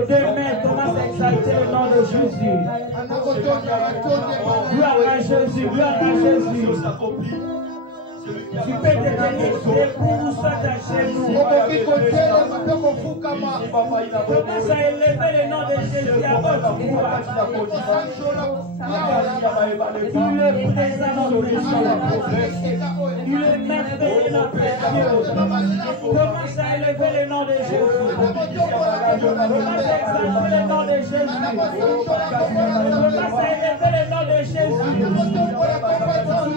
tes deux mains, commence à exalter le nom de Jésus. Gloire à Jésus, gloire à Jésus. Tu peux te tenir debout ou soit à genoux. Commence à élever le nom de Jésus à votre voix. Il est présent notre Dieu. Il est merveilleux notre Dieu. Commence à élever le nom de Jésus. Commence à exalter le nom de Jésus. Commence à élever le nom de Jésus.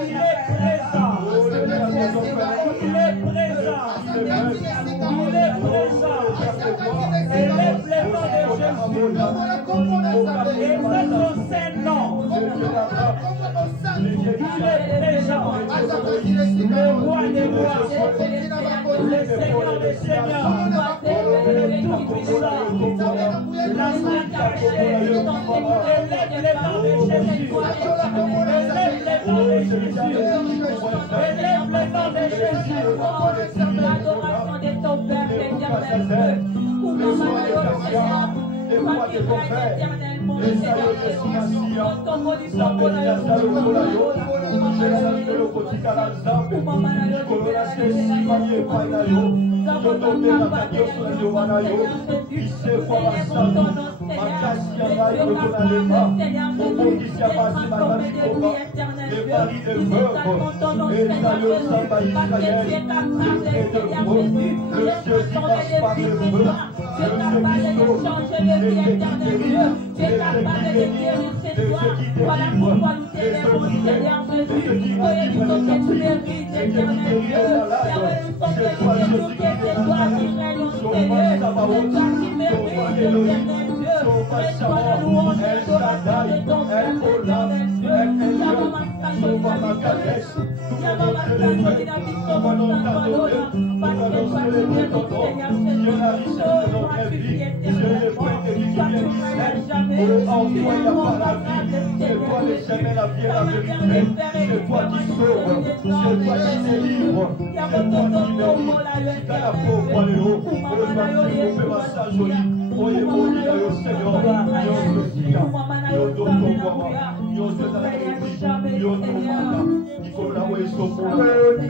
Il est présent. Il est présent. Il est présent. Élève le nom de Jésus. Exalte son Saint-Nom. Il est présent. Le roi des rois. Le Seigneur des seigneurs. Le Tout-Puissant. La main cachée. Élève le nom de Jésus. Élève le nom de Jésus. Élève le nom de Jésus. L'adoration de ton Père éternel. Pour toi qui règne éternellement, Seigneur, ton condition pour la tu es capable de guérir cette toi. Voilà pourquoi nous t'élèvons, Seigneur Jésus. Soyez nous que tu mérites, éternel Dieu. Yahweh, nous sommes que c'est toi qui règne au Seigneur. C'est toi qui mérites, éternel Dieu. C'est toi la louange et l'adoration de ton Père, éternel Dieu. Au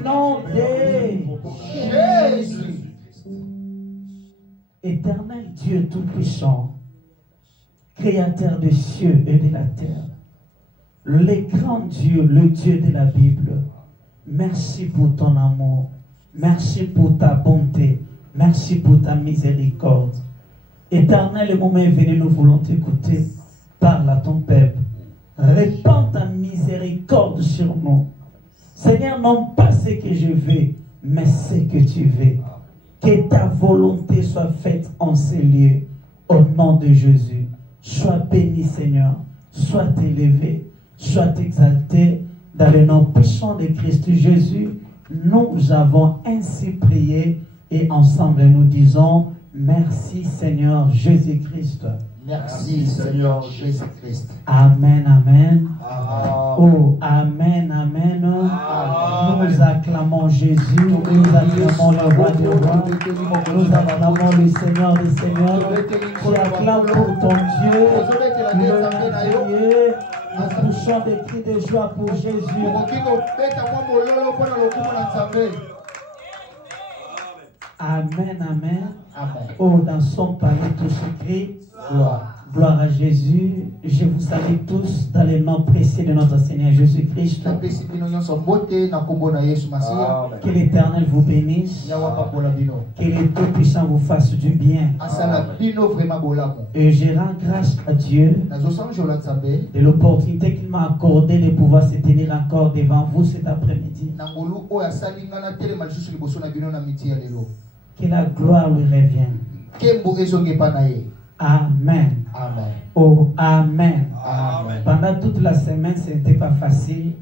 nom de Jésus. Éternel Dieu Tout-Puissant, Créateur des cieux et de la terre, le grand Dieu, le Dieu de la Bible, merci pour ton amour, merci pour ta bonté, merci pour ta miséricorde. Éternel, le moment est venu, nous voulons t'écouter. Parle à ton peuple. Répands ta miséricorde sur nous. Seigneur, non pas ce que je veux, mais ce que tu veux. Que ta volonté soit faite en ces lieux. Au nom de Jésus. Sois béni, Seigneur. Sois élevé. Sois exalté. Dans le nom puissant de Christ Jésus, nous avons ainsi prié et ensemble nous disons merci, Seigneur Jésus-Christ. Merci Seigneur Jésus-Christ. Amen, amen. Amen. Oh, amen, amen. Nous acclamons Jésus, nous acclamons le roi des rois, nous acclamons le Seigneur des seigneurs. Tu acclames pour ton Dieu, le merveilleux. Nous poussons des cris de joie pour Jésus. Amen, amen. Oh, dans son palais, tous crient gloire. Gloire à Jésus. Je vous salue tous dans le nom précieux de notre Seigneur Jésus-Christ. Que l'Éternel vous bénisse. Que le Tout-Puissant vous fasse du bien. Et je rends grâce à Dieu de l'opportunité qu'il m'a accordé de pouvoir se tenir encore devant vous cet après-midi. Que la gloire lui revienne. Amen. Amen. Oh, amen. Amen. Pendant toute la semaine, ce n'était pas facile.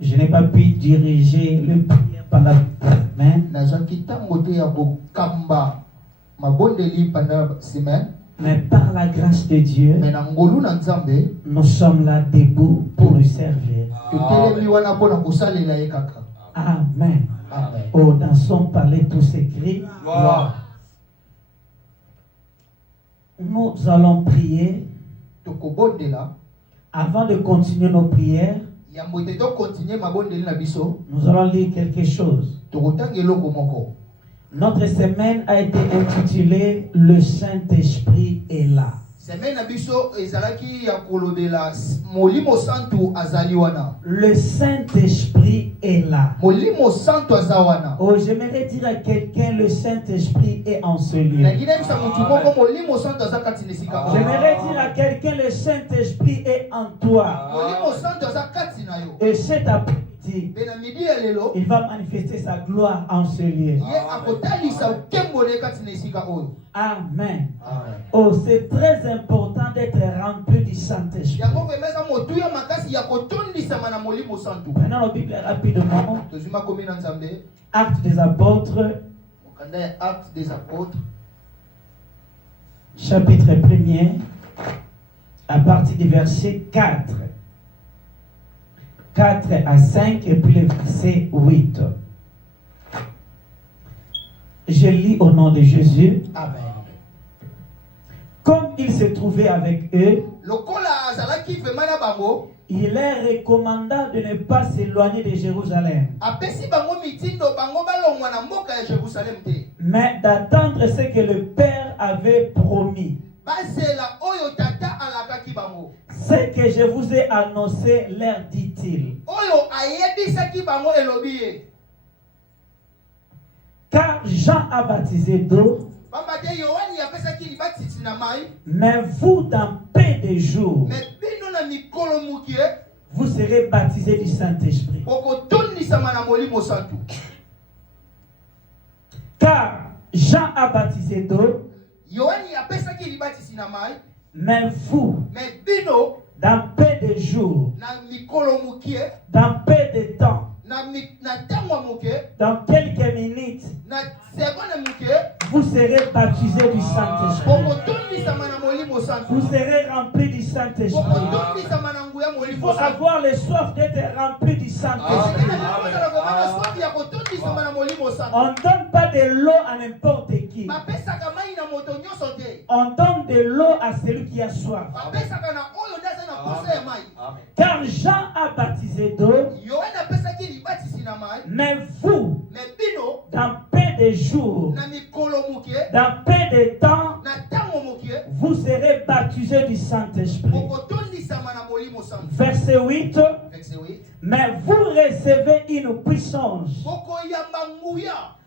Je n'ai pas pu diriger le prière pendant la semaine. Mais par la grâce de Dieu, nous sommes là debout pour lui servir. Amen. Amen. Oh, dans son palais, tout s'écrit. Gloire. Nous allons prier. tokobondela Avant de continuer nos prières, yambo ete tokontinue mabondeli na biso nous allons lire quelque chose. tokotanga eloko moko. Notre semaine a été intitulée Le Saint-Esprit est là. Semaine na biso ezalaki ya kolobela molimo santu azali wana. Le Saint-Esprit est là. Molimo santu azawana. Oh, j'aimerais dire à quelqu'un, le Saint-Esprit est en ce lieu. Na ngine bisa mutu moko molimo santu azakati nesika. J'aimerais dire à quelqu'un, le Saint-Esprit est en toi. Molimo santu azakati na yo. Et cet après-midi, Bena midi ya lelo il va manifester sa gloire en ce lieu. ye akotalisa ukembole kati nesika oyo. Amen. Amen. Oh, c'est très important d'être rempli du Saint-Esprit. Yango pemeza motuya makasi ya kotondisama na molimo santu. Prenons la Bible rapidement. Tozima komi na Nzambe. Actes des Apôtres, Mokanda ya Actes des Apôtres. chapitre 1er, à partir du verset 4. 4 à 5 et puis le verset 8. Je lis au nom de Jésus. Amen. Comme il se trouvait avec eux, Lokola azalaki vraiment na bango, il leur recommanda de ne pas s'éloigner de Jérusalem, apesi bango mitindo bango balongwa na mboka ya Jérusalem te. mais d'attendre ce que le Père avait promis. Bazela oyo tata alakaki bango. Ce que je vous ai annoncé, leur dit-il. Oyo ayebisaki bango elobi ye. Car Jean a baptisé d'eau, Pamba te Yohani apesaki libatisi na mai, mais vous, dans peu de jours, me bino na mikolo mukie vous serez baptisés du Saint-Esprit. okotondisama na molimo santu. Car Jean a baptisé d'eau, Yohani apesaki libatisi na mai, mais vous, me bino dans peu de jours, na mikolo mukie, dans peu de temps, na tango mukie, dans quelques minutes, na seconde mukie, vous serez baptisés du Saint-Esprit. okotondisama na molimo santu. Vous serez remplis du Saint-Esprit. okotondisama na nguya Il molimo faut santu. avoir le soif d'être rempli du Saint-Esprit. On ne donne pas de l'eau à n'importe qui. On donne de l'eau à celui qui a soif. Car Jean a baptisé d'eau, mais vous, dans peu de jours, dans peu de temps, vous serez baptisés du Saint-Esprit. Verset 8. Mais vous recevez une puissance.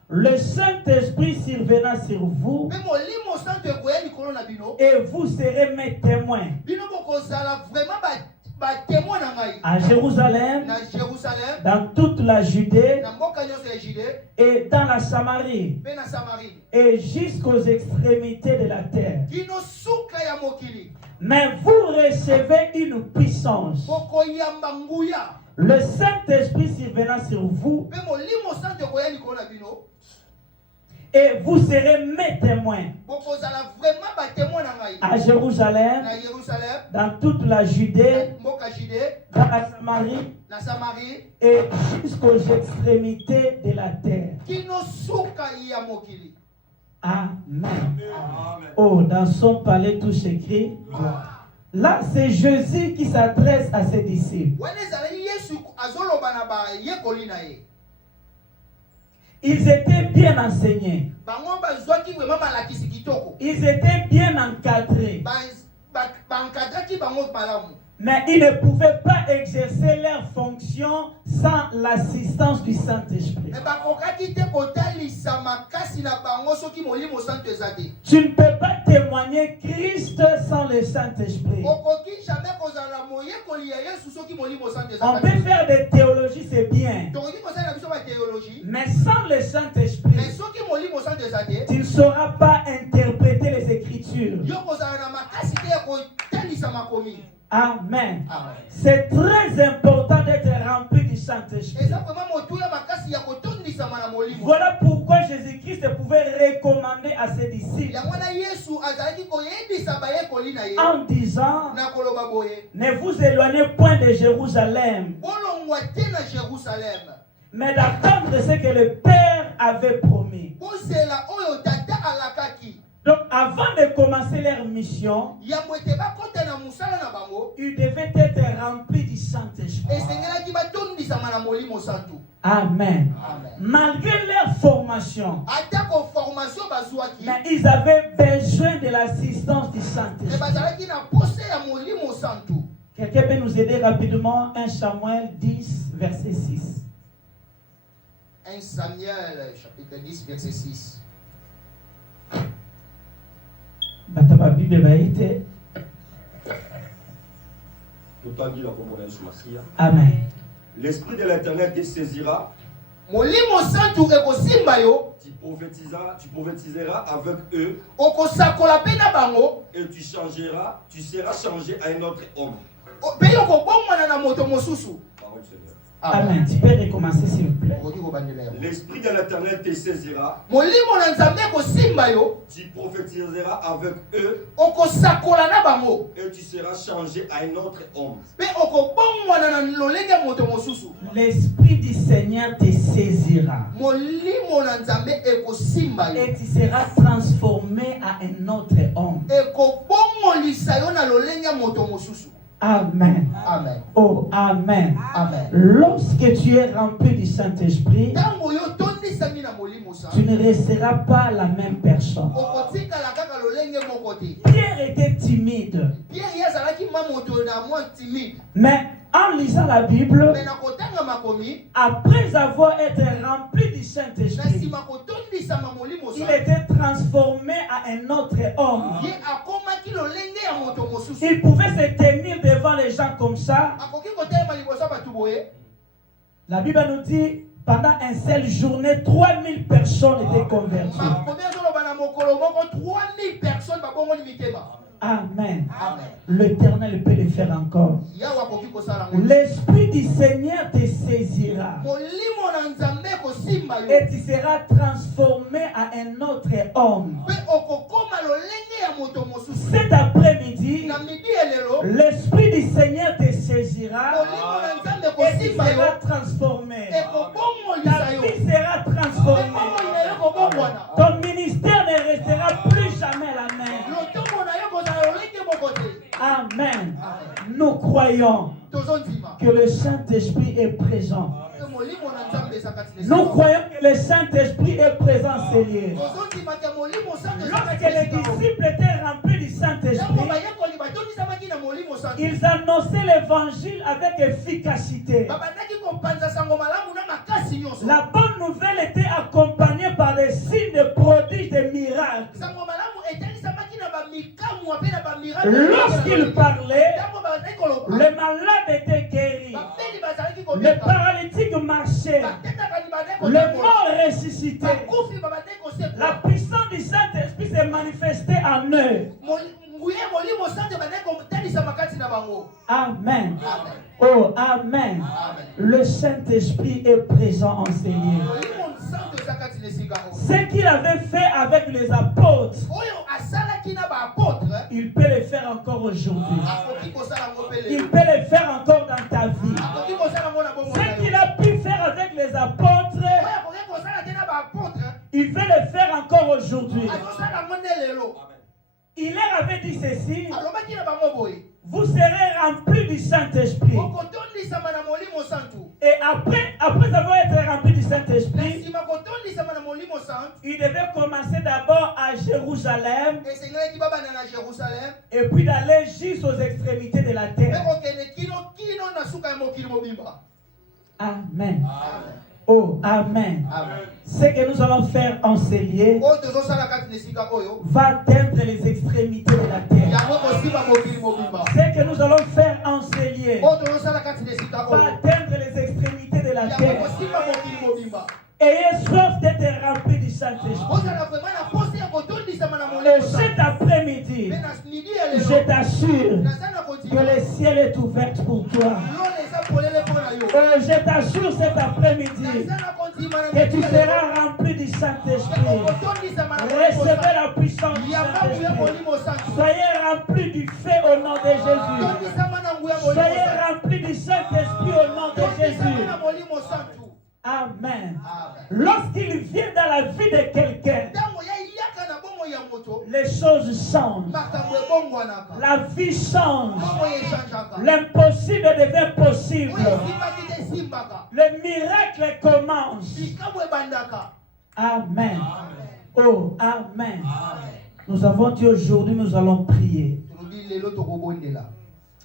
Le Saint-Esprit survenant sur vous, et vous serez mes témoins à Jérusalem, dans toute la Judée et dans la Samarie et jusqu'aux extrémités de la terre. Mais vous recevez une puissance. Le Saint-Esprit survenant sur vous, et vous serez mes témoins à Jérusalem, dans toute la Judée, dans la Samarie et jusqu'aux extrémités de la terre. Amen. Oh, dans son palais tout s'écrit. Là, c'est Jésus qui s'adresse à ses disciples. Ils étaient bien enseignés. Ils étaient bien encadrés. Mais ils ne pouvaient pas exercer leur fonction sans l'assistance du Saint-Esprit. Tu ne peux pas témoigner Christ sans le Saint-Esprit. On peut faire des théologies, c'est bien. Mais sans le Saint-Esprit, tu ne sauras pas interpréter les Écritures. Amen. C'est très important d'être rempli du Saint-Esprit. Voilà pourquoi Jésus-Christ pouvait recommander à ses disciples en disant: ne vous éloignez point de Jérusalem, mais d'attendre ce que le Père avait promis. Donc avant de commencer leur mission, yambo ete bakota na musala na bango ils devaient être remplis du Saint-Esprit. esengelaki batondisama na molimo santu. Amen. Amen. Malgré leur formation, atako formation bazwaki mais ils avaient besoin de l'assistance du me Saint-Esprit. bazalaki na pose ya molimo santu. Quelqu'un peut nous aider rapidement? 1 Samuel 10, verset 6. 1 Samuel chapitre 10 verset 6. Bataba Bible va être. Amen. L'Esprit de l'Éternel te saisira. Molimo santu ekosimba yo. Tu prophétiseras avec eux. Okosakola pe na bango. Et tu seras changé à un autre homme. Pe yo kobomana na moto mosusu. Parole du Seigneur. Amen. Tu peux recommencer s'il vous plaît. L'Esprit de l'Éternel te saisira. Molimo na nzambe ekosimba yo. Tu prophétiseras avec eux. Okosakola na bango. Et tu seras changé à un autre homme. Pe okobomana na lolenge moto mosusu. L'Esprit du Seigneur te saisira. Molimo na nzambe ekosimba yo. Et tu seras transformé à un autre homme. Ekobomolisa yo na lolenge moto mosusu. Amen. Amen. Oh, Amen. Amen. Lorsque tu es rempli du Saint-Esprit, Tango yo tondisami na molimo sa. tu ne resteras pas la même personne. Okotikala kaka lolenge moko te. Pierre était timide. Pierre yazalaki mamoto na moi timide. Mais en lisant la Bible, Mais na kotanga makomi, après avoir été rempli du na Saint-Esprit, sima kotondisama molimo il sa. était transformé à un autre homme. Ye akomaki lolenge ya moto mosusu. Il pouvait se tenir devant les gens comme ça. Akoki kotelema liboso batu boye. La Bible nous dit, pendant une seule journée, 3000 personnes étaient converties. Makomi azoloba na mokolo moko 3000 personnes babongoli mitema. Amen. Amen. L'Éternel peut le faire encore. Yawa akoki kosala ngo. L'Esprit du Seigneur te saisira. Molimo na nzambe kosimba yo. Et tu seras transformé à un autre homme. Pe okokoma lolenge ya moto mosusu. Cet après-midi, Na midi elelo. l'Esprit du Seigneur te saisira. Molimo na nzambe Et tu kosimba yo. seras transformé. Ekobomolisa Ta yo. vie sera transformée. Ekobomolisa yo kobongwana. Ton ministère ne restera plus jamais la même. Lotombo na yo kozala lolenge moko te. Amen. Amen. Nous croyons Tozondima. que le Saint-Esprit est présent. Pe molimo na nzambe esakati na Nous croyons que le Saint-Esprit est présent en ces lieux. Tozondima ke molimo santo Lorsque les disciples étaient remplis du Tango Saint-Esprit, bayekoli batondisamaki na molimo santo. ils annonçaient l'évangile avec efficacité. Babandaki kopanza sango malamu na makasi nyonso. La bonne nouvelle était accompagnée par des signes de prodiges, de miracles. Sango malamu etalisamaki na bamikamu ape na bamiracle. Lorsqu'ils parlaient, Tango bazalaki koloba. les malades étaient guéris, Bapeli bazalaki les kobika. paralytiques marchaient, Batetaka libadeko les tembo. morts ressuscitaient. Bakufi babadeko sepo. La puissance du Saint-Esprit s'est manifestée en eux. Nguye molimo santo badeko talisama kati na bango. Amen. Amen. Oh, Amen. Amen. Le Saint-Esprit est présent en ces lieux. Molimo santo ezakati na esika oyo. Ce qu'il avait fait avec les apôtres, Oyo asalaki na baapôtre. il peut le faire encore aujourd'hui. Akoki kosala ngo pe Il lelo. peut le faire encore dans ta vie. Akoki kosala ngo na bongo na Ce yo. qu'il a pu faire avec les apôtres, Oyo akoki kosala te na baapôtre. il veut le faire encore aujourd'hui. Azosala ngo nde lelo. Il leur avait dit ceci, Alobaki na bango boye. vous serez remplis du Saint-Esprit. Okotondisama na molimo santo. Et après avoir été remplis du Na Saint-Esprit, nsima kotondisama na molimo santo. il devait commencer d'abord à Jérusalem Esengelaki babanda na Jérusalem. et puis d'aller jusqu'aux extrémités de la Mpe terre. kokende kino na suka ya mokili mobimba. Amen. Amen. Oh, Amen. Amen. Ce que nous allons faire en ces lieux Oyo tozosala kati na esika oyo. va atteindre les extrémités de la terre. Yango kosimba mokili mobimba. Ce que nous allons faire en ces lieux Oyo tozosala kati na esika va oyo. atteindre les extrémités de la Yango terre. kosimba mokili mobimba. Ayez soif d'être remplis du Saint-Esprit. Ozala vraiment na poste ya kotondisama na Et molimo santo. cet après-midi, Mpe na midi je elelo. t'assure Naza na que kontinua. le ciel est ouvert pour toi. Lolo eza polele mpo na yo. Et je t'assure cet après-midi Naza na kontinua na que tu midi elelo. seras rempli du Saint-Esprit. Okotondisama na molimo Recevez santo. la puissance du Yamba nguya Saint-Esprit. molimo santo. Soyez remplis du feu au nom de Jésus. Tondisama na nguya molimo Soyez santo. remplis du Saint-Esprit au nom de Jésus. Tondisama na molimo santo. Amen. Amen. Lorsqu'il vient dans la vie de quelqu'un, Ntango ya yaka na bomoi ya moto. les choses changent. makambo ebongwanaka. La vie change. Bongo echangeaka. L'impossible devient possible. Oyo esimbaki te esimbaka. Le miracle commence. Likambo ebandaka. Amen. Oh, Amen. Nous avons dit aujourd'hui, nous allons prier. Tolobi lelo tokobondela.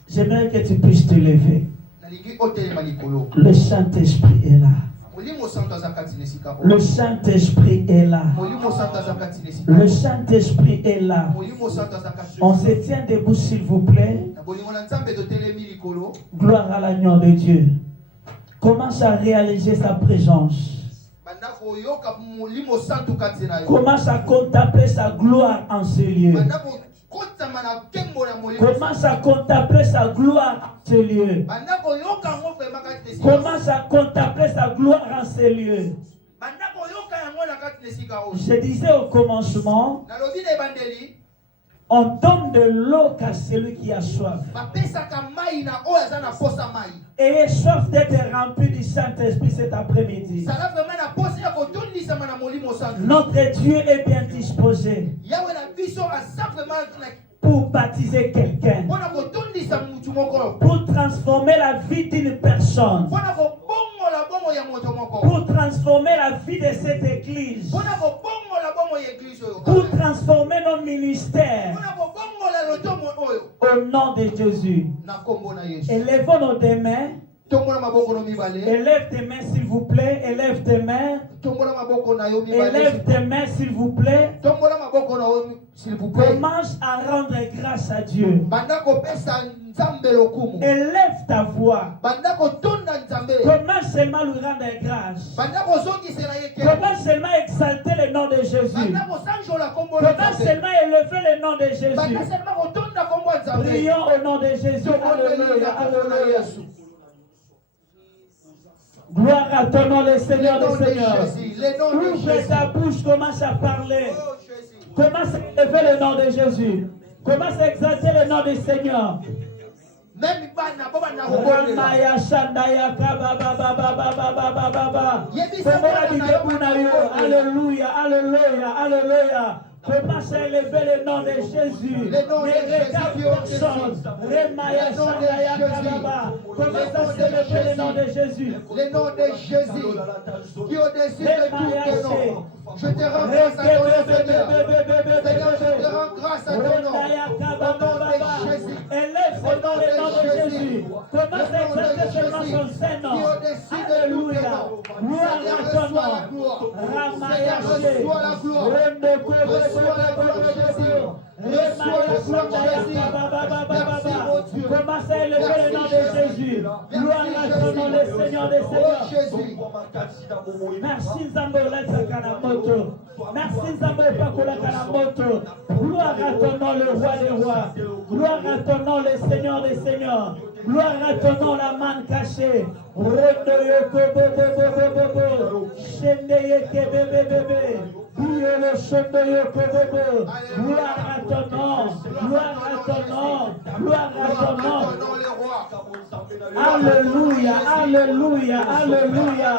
J'aimerais que tu puisses te lever. Nalingi otelema likolo. Le Saint-Esprit est là. Molimo santo aza kati na esika oyo. Le Saint-Esprit est là. Molimo santo aza kati na esika Le oyo. Saint-Esprit est là. Molimo santo aza kati na On esika se tient debout, s'il vous plaît. na bolingo na Nzambe totelemi likolo. Gloire à l'agneau de Dieu. Commence à réaliser sa présence. Bandako yoka molimo santo kati na yo. Commence à contempler sa gloire en ce lieu. Bandako kotama na kembo na molimo. Commence à contempler sa gloire en ce lieu. Bandako yoka ngo pema kati na esika. Commence à contempler sa gloire en ce lieu. Bandako yoka yango na kati na esika oyo. Je disais au commencement, Nalobi na ebandeli. on donne de l'eau qu'à celui qui a soif. Bapesaka mai na oyo aza na posa mai. Ayez soif d'être rempli du Saint-Esprit cet après-midi. Sala vraiment na posa ya kotondisama na molimo santo. Notre Dieu est bien disposé Yawe na biso aza vraiment na pour baptiser quelqu'un, mpona kotondisa mutu moko. pour transformer la vie d'une personne, Mpona kobongola bongo ya moto moko. pour transformer la vie de cette église, Mpona kobongola bongo ya eglise oyo. pour transformer nos ministères. Mpona kobongola lotomo oyo. Au nom de Jésus, Na kombo na Yesu. élevons nos deux mains. Tombola maboko no mibale. Élève tes mains, s'il vous plaît. Élève tes mains. Tombola maboko na yo mibale. Élève tes mains, s'il vous plaît. Tombola maboko na yo s'il vous plaît. Commence à rendre grâce à Dieu. Banda kopesa Nzambe lokumu. Élève ta voix. Banda kotonda Nzambe. Commence seulement lui rendre grâce. Banda kozongisela ye ke. Commence seulement exalter le nom de Jésus. Banda kosanjola kombo na Commence Nzambe. seulement élever le nom de Banda Jésus. seulement kotonda kombo ya Nzambe. Prions au nom de Jésus. Alléluia, alléluia. Gloire à ton nom, le Seigneur des Seigneurs. Ouvre ta bouche, commence à parler. Oh Jésus. Commence à élever le nom de Jésus. Commence à exalter le nom du Seigneur. Même bana baba na kobolela. Ramaya Shandaya Kaba Baba Baba Baba Baba Baba. Alléluia, alléluia, alléluia. Commence à élever le nom de Jésus. Le nom de Ne regarde Jésus. personne. Remaya Shandaya Kaba. Commence à célébrer le nom de Jésus. Le nom de Jésus qui est au-dessus de tout nom. Je te rends grâce à ton nom, Seigneur. Seigneur, je te rends grâce à ton nom. Au nom de Jésus. Élève ce nom, le nom de Jésus. Commence à exalter seulement son Saint-Nom. Alléluia. Gloire à ton nom. Ramayaché. Commence à élever le nom de Jésus. Gloire à ton nom, le Seigneur des Seigneurs. Merci Nzambe Kanamoto. Merci Nzambe Pakola Kanamoto. Gloire à ton nom, le roi des rois. Gloire à ton nom, le Seigneur des seigneurs. Gloire à ton nom, la manne cachée. Gloire à ton nom, gloire à ton nom, gloire à ton nom. Alléluia, alléluia, alléluia.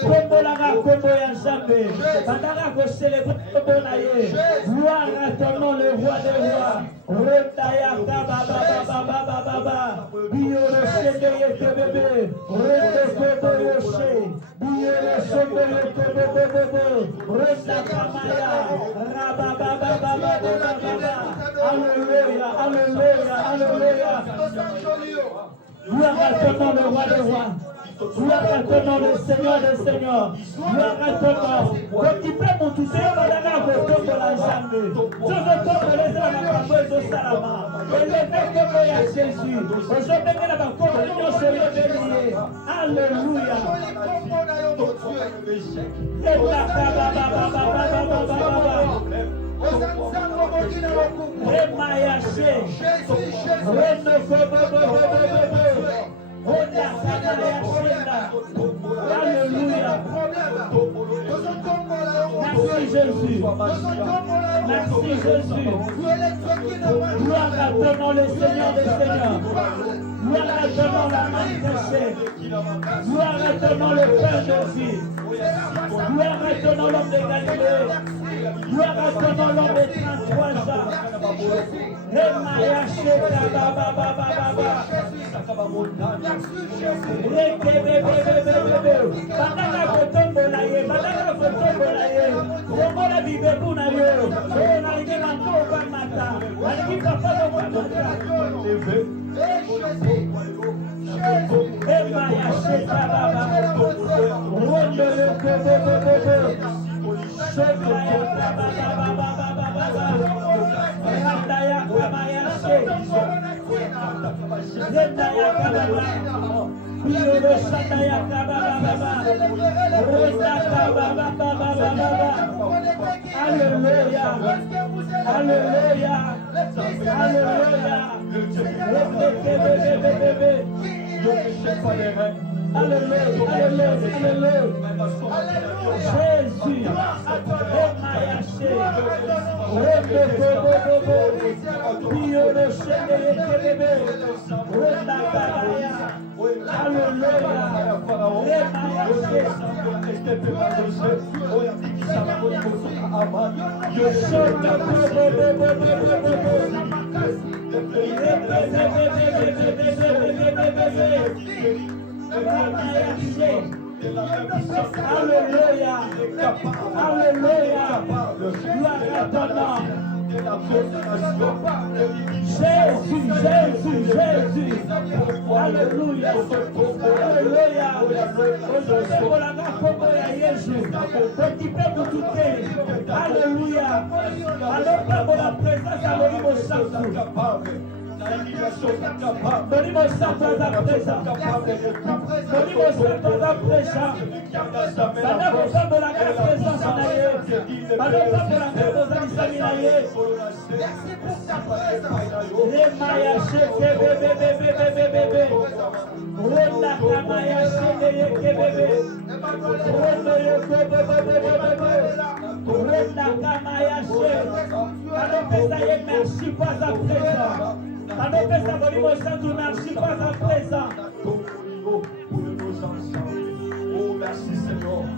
Kombolaka kombo ya Nzambe. Bandaka ko célébrer kombo na ye. Gloire à ton nom, le roi des rois. Retaya kaba baba baba baba baba. Biolo shende yeke bebe. Rete kobo yoshe. Biolo shende yeke bebe bebe. Reta kamaya. Raba baba baba baba baba. Alléluia, alléluia, alléluia. Gloire à ton nom, le roi des rois. Gloire à ton nom, le Seigneur des seigneurs. Gloire à ton nom. Occupez mon tout seul, madame, au tombe de la jambe. Je veux tomber les hommes à la caboise au salama. Et le fait que vous à Jésus. Aujourd'hui, nous avons communion sur le bélier. Alléluia. Alléluia. Merci Jésus. Merci Jésus. Gloire à ton nom, le Seigneur des seigneurs. Gloire à ton nom, la main cachée. Gloire à ton nom, le Père de vie. Gloire à ton nom, l'homme de Galilée. Gloire à ton nom, l'homme de 33 ans.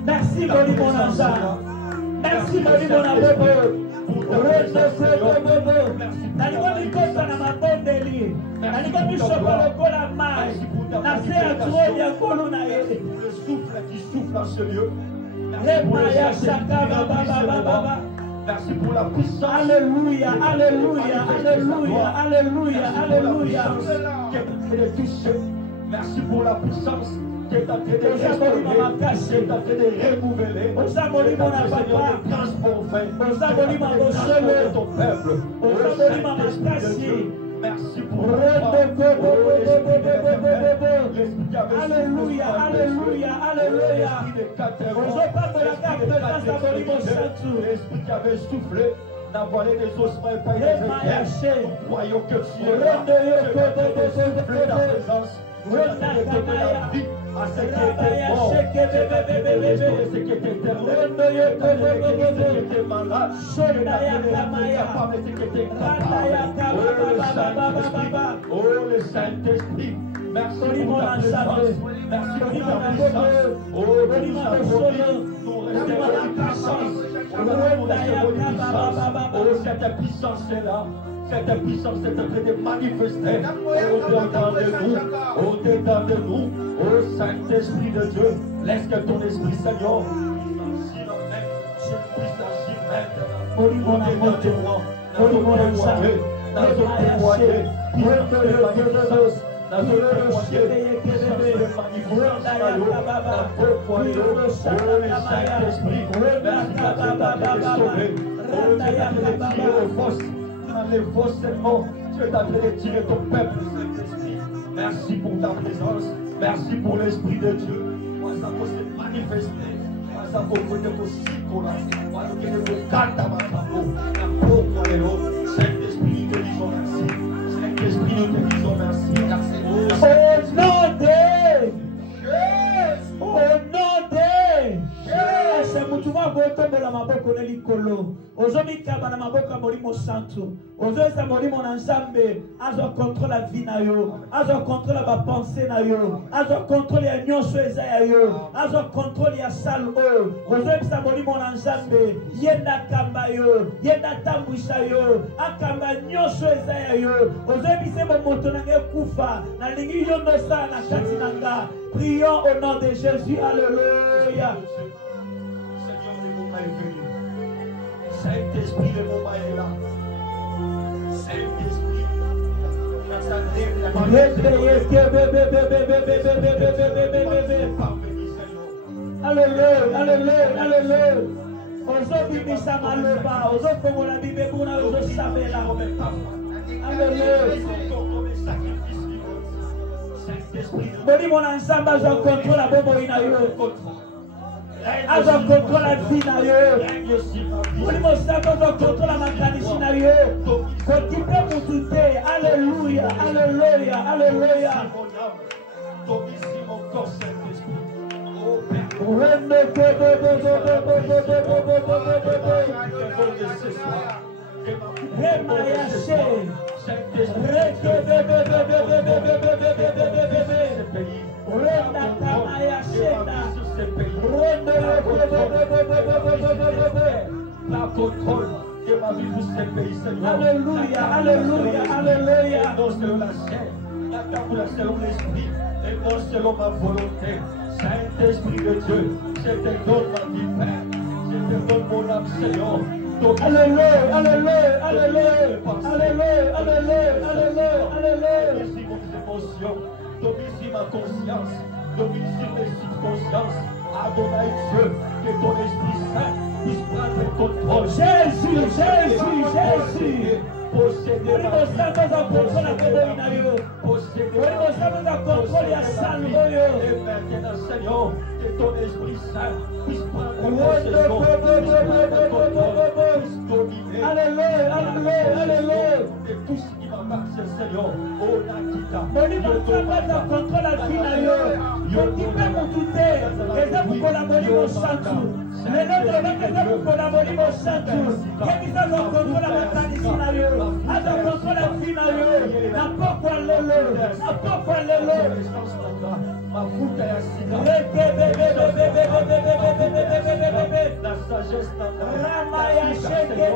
Merci, mon ange. Merci, mon amour. Nalikuwa mikosa na mabondeli, nalikuwa mishopa lokola mai, na se ya tuoli ya kolo na yele. Le souffle qui souffle dans ce lieu. Remaya shaka baba. Merci pour la puissance. Alléluia, alléluia, alléluia, alléluia, alléluia. Qui est en train de toucher. Merci pour la puissance qui est en train de restaurer, qui est en train de renouveler. Seigneur, de transformer. Transformer ton peuple. Merci pour Alléluia, alléluia, alléluia. L'esprit qui avait soufflé dans la vallée des ossements et pas nous croyons que tu es là. Tu es soufflé ta présence. Tu as donné la vie à ce qui était mort. Tu as restauré ce qui était éternel. Tu as guéri ce qui était malade. Tu as donné capable ce qui était incapable. Oh le Saint-Esprit. Merci pour ta présence. Merci pour ta puissance. Oh, nous avons nous restons dans la puissance. Oh, cette puissance est là. Cette puissance est en train de manifester au-dedans de nous. Au-dedans de nous. Oh, Saint-Esprit de Dieu, laisse que ton Esprit, Seigneur, puisse agir maintenant. Au-dedans de moi. Dans ton témoigner. Dans ton témoigner. Dans notre témoigner, les fosses seulement, tu es en train de tirer ton peuple, Saint-Esprit. Merci pour ta présence, merci pour l'Esprit de Dieu. Moi, ça peut se manifester. Moi, ça peut se Saint-Esprit, nous te disons merci. Saint-Esprit, nous te disons merci. Au nom de Yesu, mutu mwa botombola maboko na likolo. Ozomi kaba na maboko ozopesa molimo santu ozopesa molimo na nzambe azwa contrôle la vie na yo azwa contrôle ya bapense na yo azwa contrôle ya nyonso eza ya yo azwa contrôle ya sale oyo ozopesa molimo na nzambe ye nde akamba yo ye nde atambwisa yo akamba nyonso eza ya yo ozopesa bomoto na nga ekufa nalingi yo ndosala na kati na nga. Prions au nom de Jésus. Alléluia. Seigneur, le moment est venu. Saint-Esprit, le moment est là. Saint-Esprit, dans ta Alléluia, alléluia, alléluia. Ozobimisa maloba, ozofongola bibebuna, ozosabela. Alléluia. Molimo na nzambe azwa contrôle ya bomoi na yo azwa contrôle ya vie na yo molimo nzambe azwa contrôle ya makanisi na yo kokipe mutu te. Alléluia, alléluia, alléluia. La contrôle de ma vie pour ce pays, Seigneur. Alléluia, alléluia, alléluia. Non selon la chair, la table selon l'esprit, et non selon ma volonté. Saint-Esprit de Dieu, je te donne ma vie, Père. Je te donne mon âme, Seigneur. Alléluia, alléluia, alléluia, alléluia, alléluia, alléluia, alléluia. Domine sur mes émotions, domine sur ma conscience, domine sur mes circonstances. Adonai Dieu, que ton Esprit Saint puisse prendre le contrôle. Jésus, Jésus, Jésus. Posséder ma vie. Et maintenant, Seigneur, que ton Esprit Saint puisse prendre possession, puisse dominer. Alléluia, alléluia, alléluia. Et tout ce qui m'appartient, Seigneur, oh Nakita. Molimo nzambe aza contrôle la vie na yo yokipe mutu te eza kokola molimo santu lelo tolobaki eza kokola molimo santu yebisa aza contrôle la makanisi na yo aza contrôle la vie na yo na pokwa lelo na pokwa lelo Mafuta ya sida, la sagesse rama ya sheke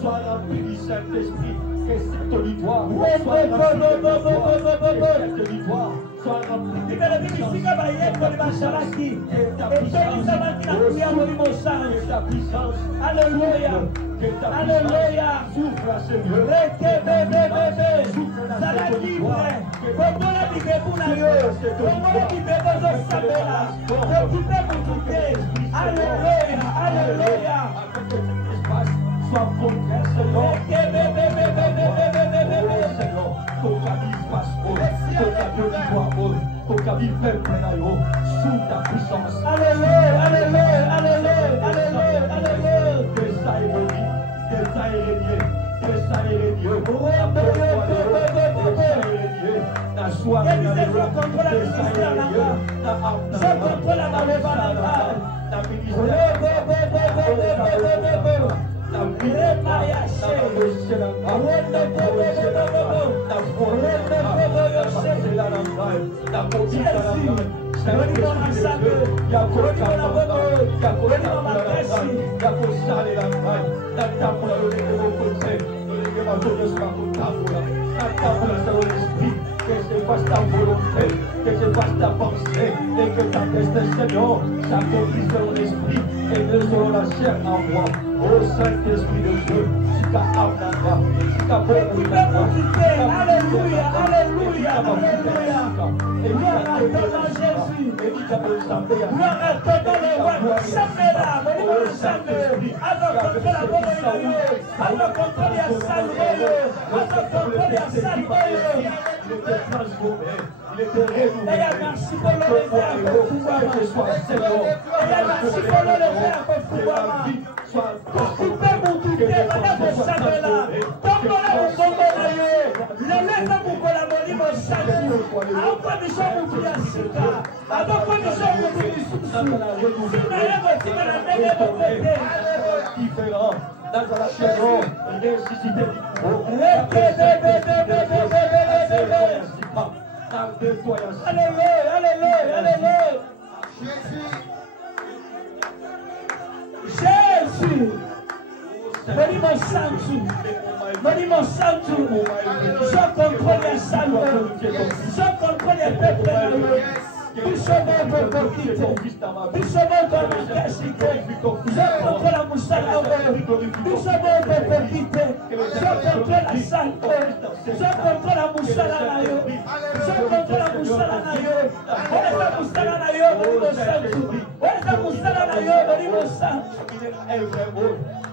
sois rempli du Saint-Esprit. Que cette auditoire soit rempli de ta puissance. Alléluia. Alléluia. Souffle à ce lieu. Sala libre. Kongola bibebu na yo. Kongola bibebu zosabela. Okipe mutuke. Alléluia. Alléluia. Afin que cet espace soit contraire, Seigneur. Seigneur, ton cabine passe haut. Ton cabine soit haut. Ton cabine fait plein à yo. Sous ta puissance. Alléluia. Alléluia. Alléluia. Alléluia. Alléluia. Que ça est régné. Que ça est régné. Que ça est régné. La soie la que je fasse ta volonté, que je fasse ta pensée, et que ta destinée, Seigneur, s'accomplisse selon l'esprit et non selon la chair en moi. Ô Saint-Esprit de Dieu, si ta âme n'a pas, si ta bonne Alléluia, alléluia, alléluia. Gloire à ton nom, Jésus. Gloire à ton nom, le roi. Samela, mon Samuel. Alors contre la bonne Dieu. Alors contre les salvés. Alors contre les salvés. Il était transformé, il était renouvelé. Et merci pour le réserve pour pouvoir. Et merci pour le réserve pour pouvoir. différent. Alléluia, alléluia, alléluia. Jésus. Venimos santo. Venimos santo. Je contrôle les salons. Je contrôle les peuples. Bishomo Bokite, Bishomo Bokashite, je contrôle la moussala, Bishomo Bokite, je contrôle la santé, je contrôle la moussala nayo, je contrôle la moussala nayo, Oesa moussala nayo, Venimo Santo, Oesa moussala nayo, Venimo Santo.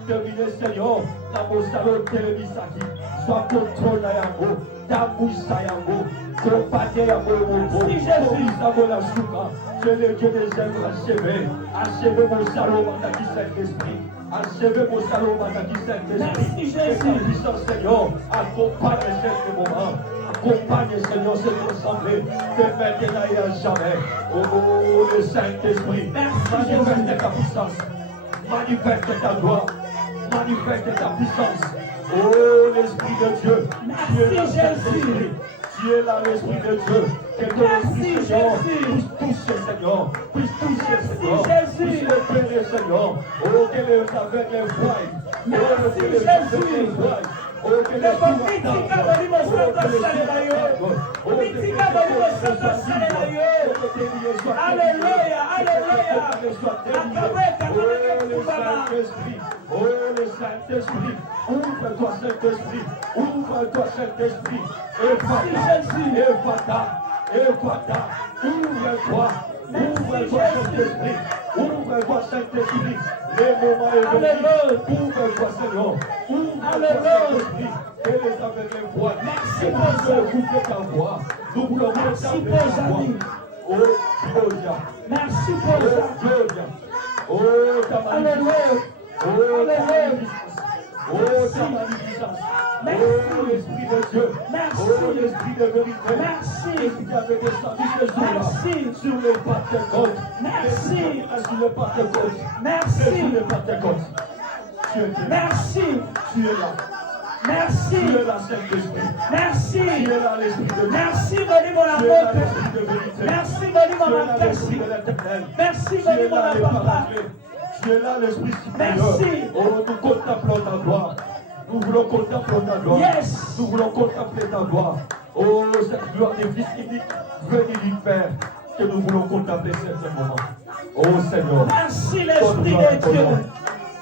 Terminé, Seigneur, la moussala télévisaki, soit contrôle la yango, ta moussa yango. Si Jésus, je le Dieu des œuvres achevez. Achevez mon salaud, Mataki Saint-Esprit. Achevez mon salaud, Mataki Saint-Esprit. Merci Jésus. Puissant Seigneur, accompagne ce moment. Accompagne Seigneur cette assemblée. De maintenant et à jamais. Oh, le Saint-Esprit. Manifeste ta puissance. Manifeste ta gloire. Manifeste ta puissance. Oh, l'Esprit de Dieu. Merci Jésus. Tu es là, l'Esprit de Dieu. Que ton Esprit, Seigneur, puisse toucher, Seigneur. Puisse toucher, Seigneur. Puisse libérer, Seigneur. Oh, que les aveugles voient. Oh, que les aveugles voient. Oh, que les Alléluia, alléluia. Oh, le Saint-Esprit. Ouvre-toi, Saint-Esprit. Ouvre-toi, Saint-Esprit. Éfata. Ouvre-toi. Ouvre-toi, Saint-Esprit. Ouvre-toi, Saint-Esprit. Les moments est venu. Ouvre-toi, Seigneur. Ouvre-toi, Saint-Esprit. Que les aveugles voient. Merci pour ça. Écoutez ta voix. Nous voulons voir ta voix. Oh, Gloria. Merci pour ça. Gloria. Oh, ta magnificence. Oh, ta magnificence. Oh, ta magnificence. Merci. Oh, l'Esprit de Dieu. Merci. Oh, l'Esprit de vérité. Merci. L'Esprit qui avait descendu ce jour-là. Merci. Sur le Pentecôte. Merci. Sur le Pentecôte. Merci. Sur le Pentecôte. Tu es là. Merci. Tu es là. Merci. Tu es là, Saint-Esprit. Merci. Tu es là, l'Esprit de Dieu. Merci, Moni mon amour. Merci, Moni mon amour. Merci, Moni mon papa. Tu es là, l'Esprit supérieur. Merci. Oh, nous contemplons ta gloire. Nous voulons contempler ta gloire. Yes. Nous voulons contempler ta gloire. Oh, cette gloire des fils uniques venus du Père que nous voulons contempler certainement. Oh Seigneur. Merci l'Esprit de Dieu.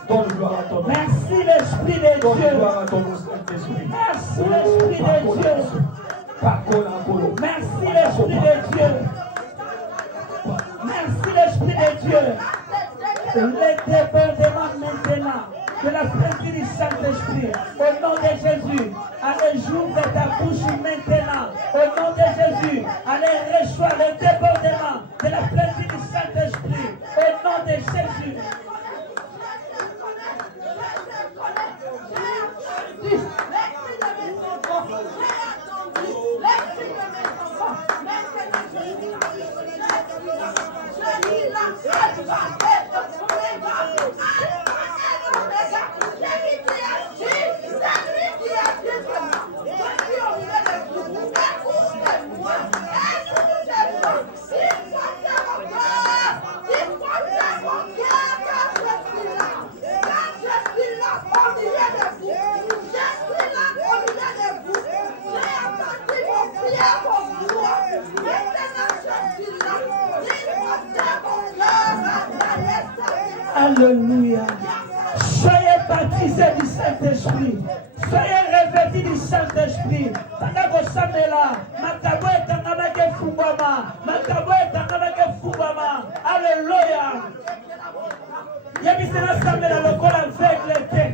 Donne gloire à ton nom. Merci l'Esprit de Dieu. Donne gloire à ton nom, Saint-Esprit. Merci l'Esprit de Dieu. Merci l'Esprit de Dieu. Merci l'Esprit de Dieu. Les débordements maintenant de la plénitude du Saint-Esprit, au nom de Jésus, allez j'ouvre ta bouche maintenant, au nom de Jésus, allez reçois le débordement de la plénitude du Saint-Esprit, au nom de Jésus. Alléluia. Soyez baptisés du Saint-Esprit. Soyez revêtus du Saint-Esprit. Pendant que vous êtes là, Makabo est en amake Fubama. Makabo est en amake Fubama. Alléluia. Yabisena sambe la lokola aveugle te.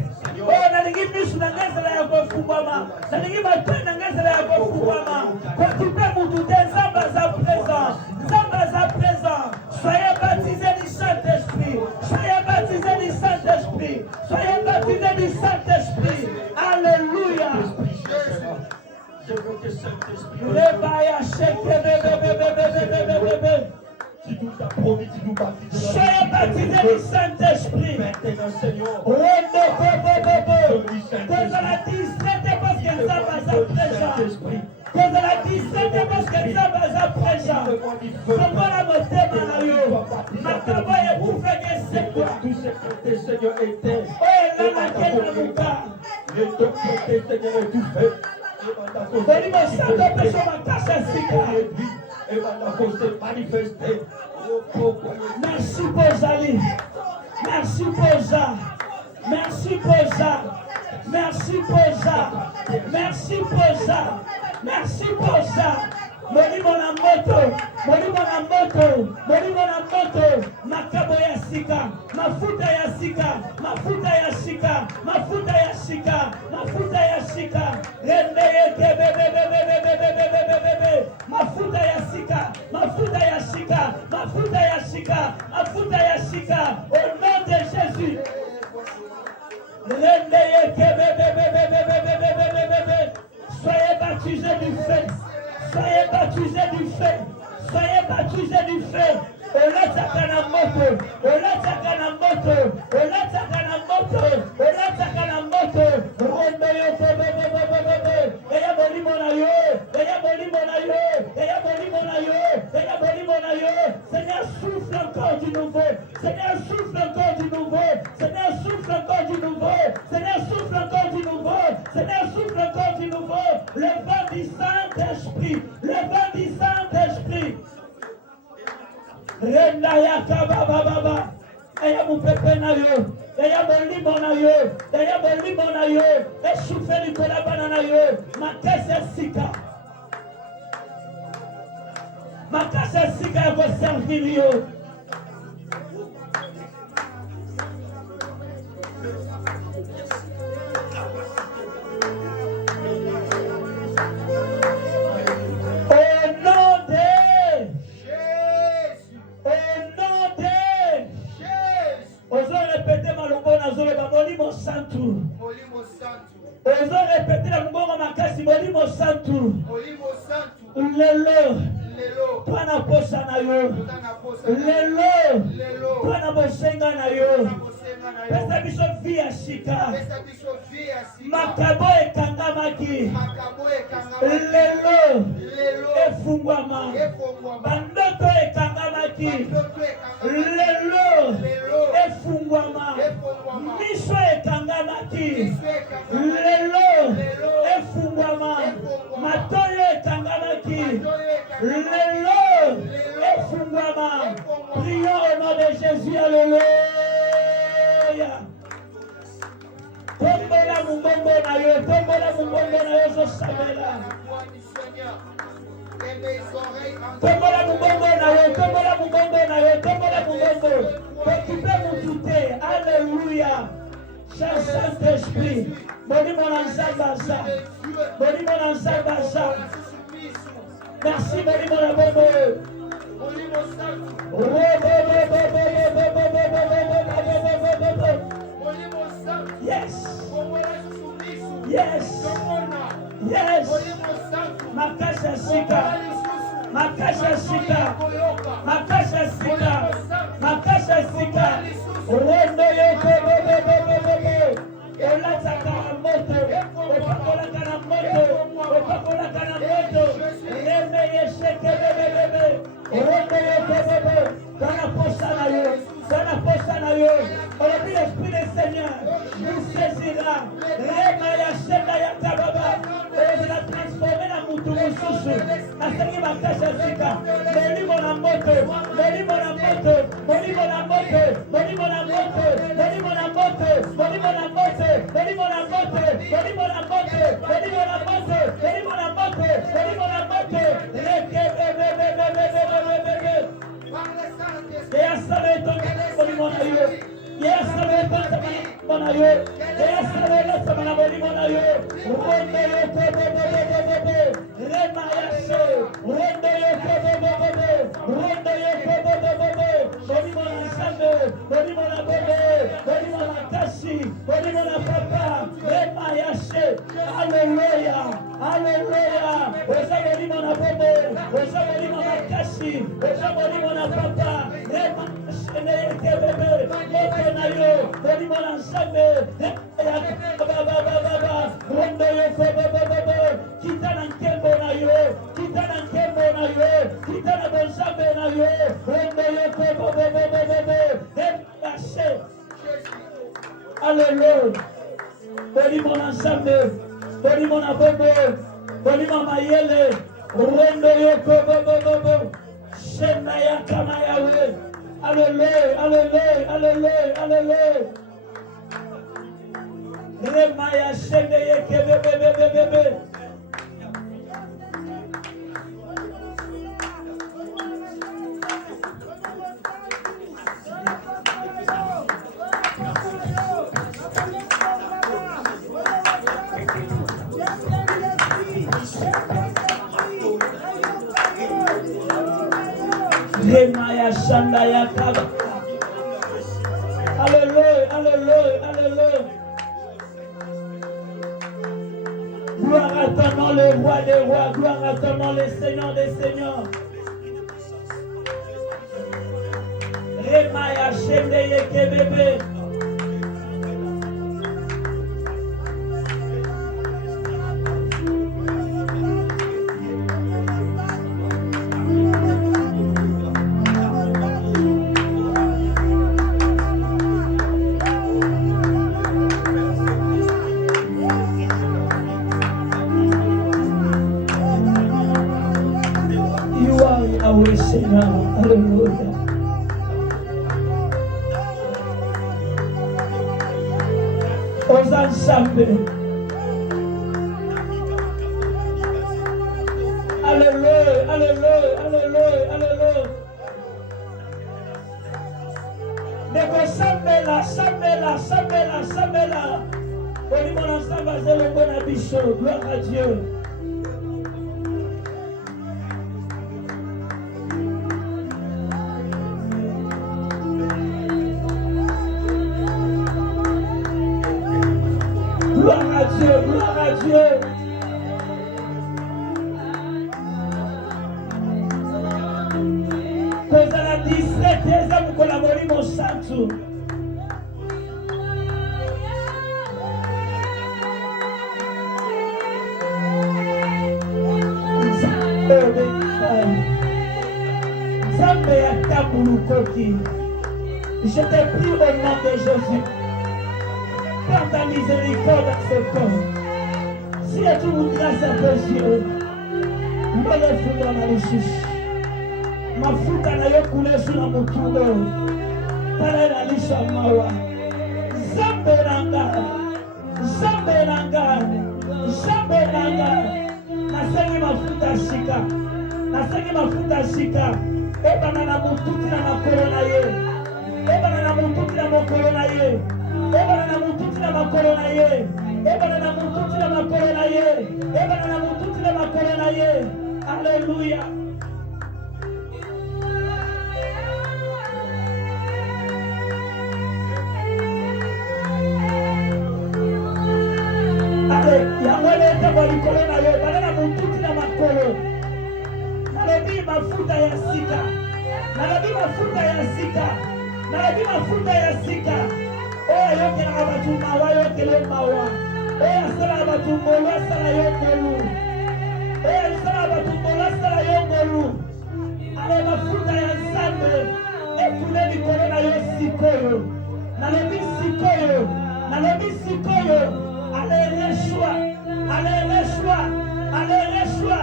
Oh, nalingi misu na ngezela ya kofubama. Nalingi matoi na ngezela ya kofubama. Kwa tupe mutude zamba za présent. Zamba za présent. Soyez baptisés du Saint-Esprit. Soyez baptisés du Saint-Esprit. Soyez baptisés du Saint-Esprit. Alléluia. Je veux que Saint-Esprit. Le baya sheke bébé. Tu nous as promis, tu nous baptises. manifester. Et ton côté, Seigneur, est tout fait. Et maintenant, se manifester. Merci pour Zali. Merci pour ça. Merci pour ça. Merci pour ça. Merci pour ça. Merci pour ça. Moni mon moto, moni mon moto, moni mon moto, makabo ya sika, mafuta ya sika, mafuta ya sika, mafuta ya sika, mafuta ya sika, rende yeke bebe, mafuta ya sika, mafuta ya sika, mafuta ya sika, mafuta ya sika, au nom de Jésus. Rende yeke bebe, soyez baptisés du feu. Soyez baptisés du feu. Soyez baptisés du feu. Olataka moto. Olataka moto. Olataka moto. Olataka moto. Rondo yote bebe. Eya boli mona yo. Eya boli mona yo. Eya boli mona yo. Eya boli mona yo. Seigneur, souffle encore du nouveau. Seigneur, souffle encore du nouveau. Seigneur, souffle encore du nouveau. Seigneur, souffle encore du nouveau. Seigneur, souffle encore du nouveau. Le vent du Saint-Esprit. Le vent du Saint-Esprit. Renda ya kababa. Eya mupepe na yo. Eya bolimo na yo. Eya bolimo na yo. Esouffle du kolabana na yo. Makase sika. Makase sika ya servir yo. Molimo Santu. Ozo répéter la mbongo makasi Molimo Santu. Lelo. Pana posa na yo. Lelo. Pana bosenga na yo. Pesa biso via shika. Makabo ekangamaki. Lelo. Efungwama. Bandoto ekangamaki. Lelo. Efungwama. Miso ekangamaki. Lelo. Efungwama. Matoyo ekangamaki. Lelo. Efungwama. Prions au nom de Jésus. Alléluia. Tombola mumbongo na yo. Tombola mumbongo na yo. Zosamela. Tombola mumbongo na yo. Tombola mumbongo na yo. Tombola mumbongo. Occupez mon douté. Alléluia. Cher Saint-Esprit. Boni mon anzabaza. Boni mon anzabaza. Merci, boni mon abobo. Yes. Yes. Yes. Makasha sika. Makasha sika. Makasha sika. Makasha sika. Rondo yoko bebe. Olataka moto. Opakola kana moto. Opakola kana moto. Reme yesheke bebe. Rondo yoko bebe. Kana posa na yo. Kana posa na yo. Aujourd'hui l'Esprit du Seigneur nous saisira. Rema yashenda ya kababa. Et la transformer na mutu mususu. Asengi makasha sika. Molimo na moto. Molimo na moto. Molimo na moto. Molimo na moto. Molimo na moto. Molimo na moto. Molimo na moto. Molimo na moto. Molimo na moto. Molimo na moto. Molimo na moto. Reke bebe. Et ça va être molimo na yo. Yes, I will put the money on you. Yes, I will let the money on you. Rende yo bebe. Rema yashe. Rende yo bebe. Rende yo bebe. Boni mona sande. Boni mona bebe. Boni mona kashi. Boni mona papa. Rema yashe. Hallelujah. Hallelujah. Osa boni mona bebe. Osa boni mona kashi. Osa boni mona papa. Rema yashe bebe. Na yo, boni mona nsambe, rondo yo bebe, kita na nkembo na yo, kita na nkembo na yo, kita na bonsambe na yo, rondo yo bebe, Alléluia. Boli mon ensemble. Boli mon abobo. Boli mon mayele. Rondo yoko bobo. Shemaya kamayawe. Alléluia. Alléluia. Alléluia. Alléluia. Remaya shemeye kebebebebebe. Remaya Shandaya Kaba. Alléluia, alléluia, alléluia. Gloire à ton nom, le roi des rois. Gloire à ton nom, le Seigneur des seigneurs. Remaya Shandaya Kebebe. Yahweh Seigneur, alléluia. Aux ensembles. Alléluia, alléluia, alléluia, alléluia. Deko sambela, sambela, sambela, sambela. Oli mon ensemble, c'est le bon abisso. Gloire à Dieu. Gloire à Dieu, gloire à Dieu. Koza la 17 eza mukolabori mo santu. Nzambe ya tabulukoki. Je te prie au nom de Jésus. Par ta miséricorde à ce corps. Si tu voudras à tes yeux, me le fous dans la lushish. Mafuta na yo kule sur la mutugo. Tala na lisha mawa. Zambe nanga. Zambe nanga. Zambe nanga. Nasengi mafuta shika. Nasengi mafuta shika. Eba na mututi na makoro na ye. Eba na mututi na makoro na ye. Eba na mututi na makoro na ye. Eba na mututi na makoro na ye. Eba na mututi na makoro na ye. Alléluia. Allez, yawele tabo likolo na yo. Bana na mututi na makoro. Nalobi mafuta ya sika. Nalobi mafuta ya sika. Nalobi mafuta ya sika. Oya yoke na abatu mawa yoke le mawa. Oya sala abatu molo sala yongolu. Oya sala abatu molo sala yongolu. Ale mafuta ya nzambe ekule likolo na yo sikoyo. Nalobi sikoyo. Nalobi sikoyo. Ale reshwa. Ale reshwa. Ale reshwa.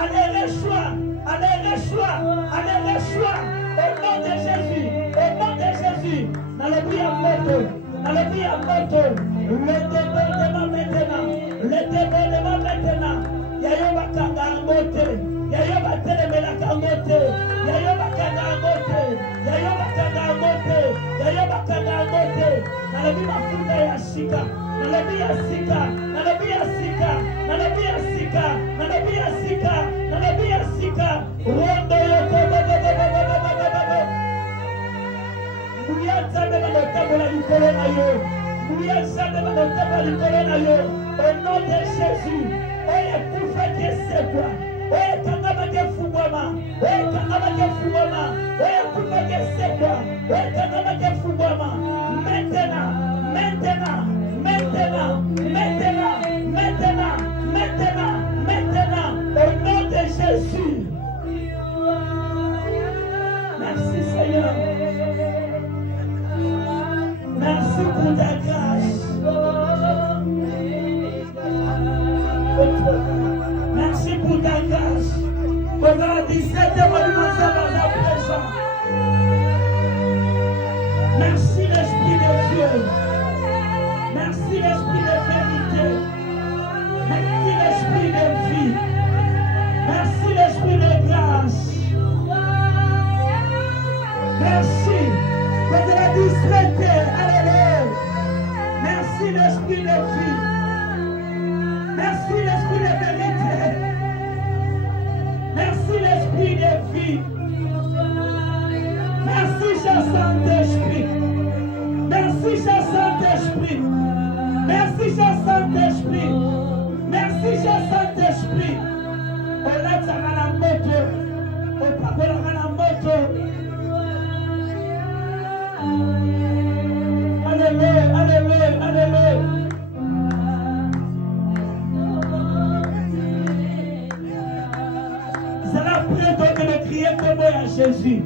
Ale reshwa. Ale reshwa. Ale reshwa. Au nom de Jésus. Au nom de Jésus. Nalobi ya moto. Nalobi ya moto. Le débordement maintenant. Le débordement maintenant. Yayo bakanga angote. Yayo batelemela kangote. Yayo bakanga angote. Yayo bakanga angote. Yayo bakanga angote. Nalobi mafuta ya shika. Nalobi ya sika. Nalobi ya sika. Nalobi ya sika. Nalobi ya sika. Nalobi ya sika. Rondo yoko bobo. Nzambe banotambola likolo na yo. Nguya Nzambe banotambola likolo na yo. Au nom de Jésus. Oye kufaki esekwa. Oye kangama kefungwama. Oye kangama kefungwama. Oye kufaki esekwa. Oye kangama kefungwama. Maintenant. Maintenant. Maintenant. Maintenant. Maintenant. Maintenant. Maintenant. Au nom de Jésus. Merci Seigneur. Merci pour ta grâce. Kozala 17 molimo nzambe aza présent. Merci l'Esprit de Dieu. Merci l'Esprit de vérité. Merci l'Esprit de vie. Merci l'Esprit de grâce. Merci. Kozala 17. Alléluia. Merci l'Esprit de vie. Merci l'Esprit de vérité. Merci l'Esprit de vie. Merci, cher Saint-Esprit. Merci, cher Saint-Esprit. Merci, cher Saint-Esprit. Merci, cher Saint-Esprit. Olataka na moto. Opakolaka na moto. Alléluia, alléluia, alléluia. Zala prêt donc de crier comme à Jésus.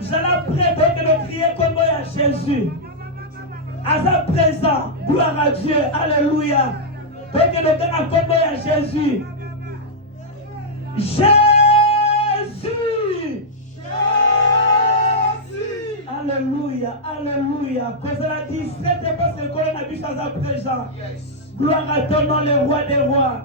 Zala prêt donc de crier comme à Jésus. À sa présent, gloire à Dieu, alléluia. Donc de crier comme à Jésus. Jésus. Alléluia, alléluia. Cause la 17 parce que quand on a vu ça à présent. Gloire à ton nom, le roi des rois.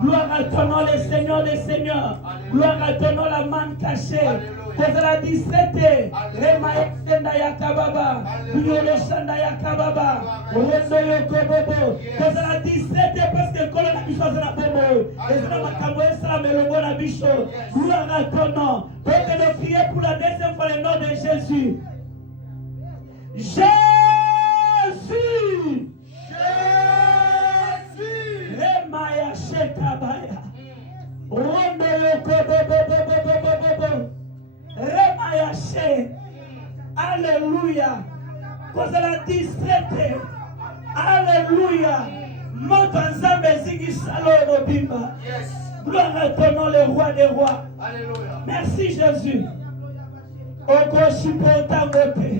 Gloire à ton nom, le Seigneur des seigneurs. Gloire à ton nom, la manne cachée. Cause la 17 Rema Senda Yakababa. Bunyole Sanda Yakababa. Rendo Yokobobo. Cause la 17 parce que quand on a vu ça à Bobo. Et c'est ma camoë, c'est la melongo la bicho. Gloire à ton nom. Donc de prier pour la deuxième fois le nom de Jésus. Jésus. Remaya Shekabaya. Rondo Yokobobobobobobobo. Remaya She. Alléluia. Cause la 17. Alléluia. Moto nzambe zingi salo robimba. Gloire à ton nom, le roi des rois. Merci Jésus. Oko shipota ngote.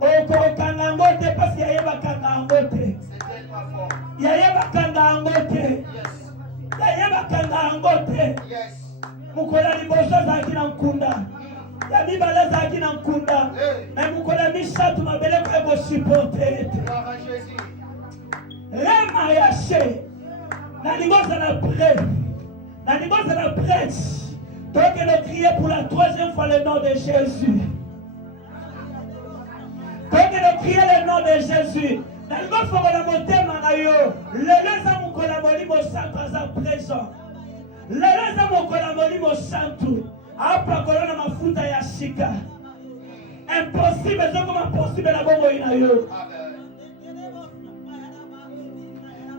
Oko kangangote parce qu'il y a pas kangangote. Il y a pas kangangote. Il y a pas kangangote. Mukola liboso zaki na nkunda. Ya mibala zaki na nkunda. Na mukola mishatu mabele kwa go supporte. Rema yashe. Na liboso na prêtre. Na liboso na prêtre. Donc nous crions pour la troisième fois le nom de Jésus. Donc nous crions le nom de Jésus. Nous avons la montée manayo. Le lesa mukolamoli mo santo à présent. Le lesa mukolamoli mo santo. Apa kolona mafuta ya shika. Impossible, c'est comme impossible la bombo inayo.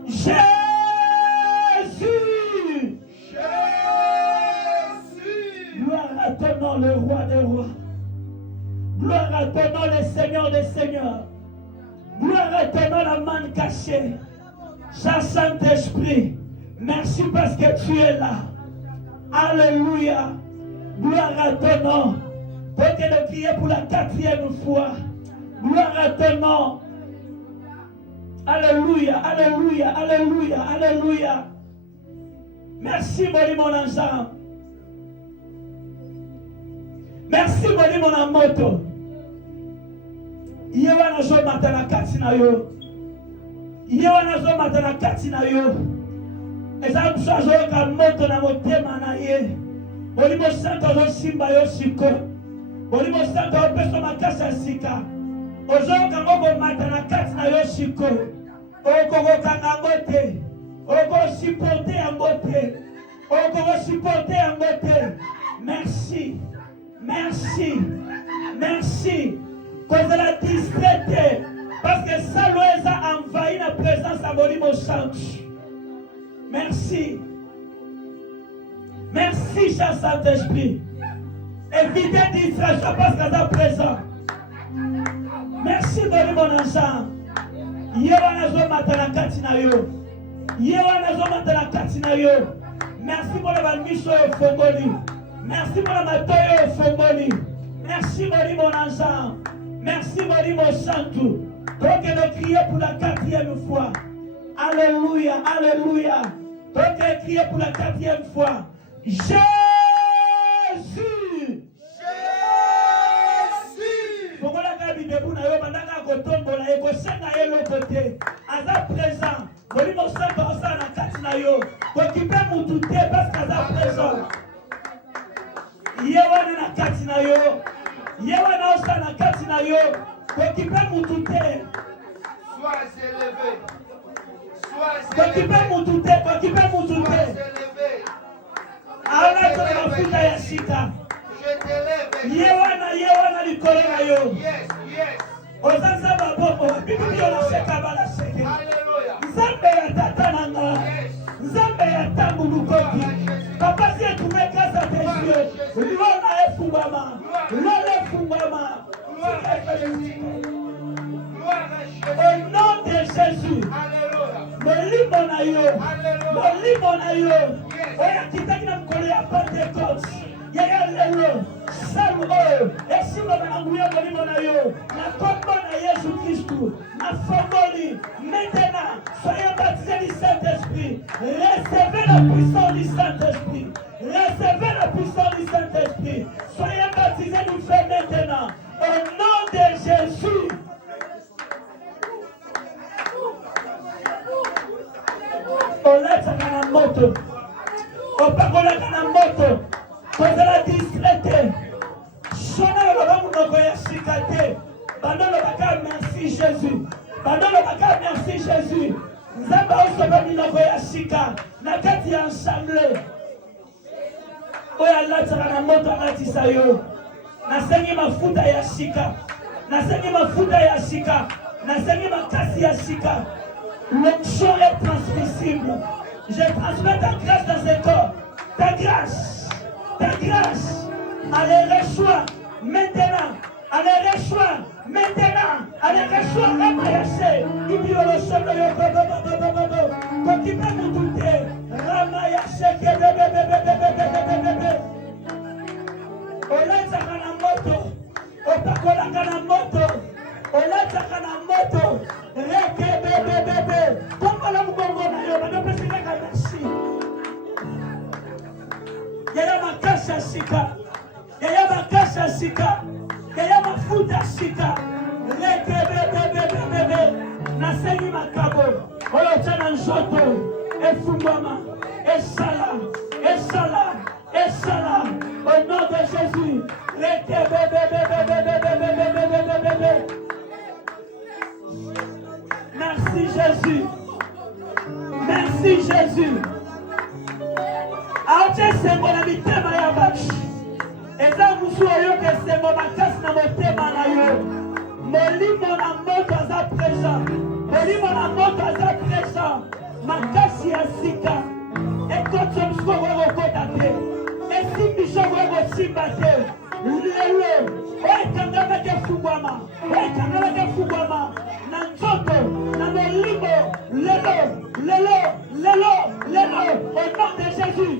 Jésus. Gloire à ton nom, le roi des rois. Gloire à ton nom, le Seigneur des seigneurs. Gloire à ton nom, la manne cachée. Cher Saint-Esprit, merci parce que tu es là. Alléluia. Gloire à ton nom. Donc nous prions pour la 4e fois. Gloire à ton nom. Alléluia, alléluia, alléluia, alléluia. Merci, mon ensemble. Merci, mon amoto. Yewana zo matana katina yo. Yewana zo matana katina yo. Eza msazo ka moto na motema na ye. Bolimo santo zo simba yo siko. Bolimo santo opeso makasa sika. Ozo ka ngoko matana katina yo siko. Oko kanga ngote. Oko supporter angote. Oko supporter angote. Merci. Merci. Merci. Cause de la distraite. Parce que ça nous a envahi la présence à Bolimo Santo. Merci. Merci, cher Saint-Esprit. Évitez distraction parce que ça présent. Merci, mon ensemble. Yewana zo matana katina yo. Yewana zo matana katina yo. Merci pour la mission au Fongoli. Merci pour la matoyo au Fongoli. Merci mon ensemble. Merci mon santo. Donc nous crions pour la 4e fois. Alléluia, alléluia. Donc nous crions pour la 4e fois. Jésus. okosenga ye lokote aza présent molimo santo osala na kati na yo kokipe mutu te parce que aza présent ye wana na kati na yo ye wana osala na kati na yo kokipe mutu te Sois élevé. kokipe mutu te kokipe mutu te aolatona mafuta ya sika ye wana likolo na yo oza nzambe abombo bibi yo naseka balaseke nzambe ya tata na nga nzambe ya ntango lukoki papa si etume grâce à tes yeux lona efungwama lona efungwama au nom de Jésus molimo na yo oyo akitaki na mokolo ya Pentecôte yaya lelo salmo oyo esimama na nguya molimo na yo na kombo na Yesu Kristu na fongoli maintenant soyez baptisés du Saint-Esprit recevez la puissance du Saint-Esprit recevez la puissance du Saint-Esprit soyez baptisés nous faisons maintenant au nom de Jésus. Oletaka na moto opakolaka na moto kozala distraite sona loba monoko ya sika te bandolobaka merci Jésus bandolobaka merci Jésus nzambe osoba minoko ya sika na kati ya ensemble oyo alataka na moto alatisa yo nasengi mafuta ya sika nasengi mafuta ya sika nasengi makasi ya sika. L'onction est transmissible. Je transmets ta grâce dans ce corps. Ta grâce. Allez, reçois maintenant. Allez, reçois maintenant. Allez, reçois Ramayashe. Il dit au sol de Yokobobobobobobo. Quand il peut nous douter. Ramayashe. Oletaka na moto. Opakolaka na moto. Oletaka na moto. Rekebebebebe. Kombola mugongo na yo banopesika merci. Yaya makasha sika. Yaya makasha sika. Yaya mafuta sika. Rekebebebebebe. Nasengi makabo. Oyo tana njoto. Efungwama. Esala. Au nom de Jésus. Rekebebebebebebebebebebebe. Merci Jésus. Merci Jésus. Aoche sembo na mitema ya bachi. Eza musu oyo ke sembo makasi na motema na yo. Molimo na moto aza présent. Makasi ya sika. Ekoto msuko wego kota te. Esimbisho wego simba te. Lelo. Oekangama ke fugwama. Na nzoto, na molimo, lelo, au nom de Jésus.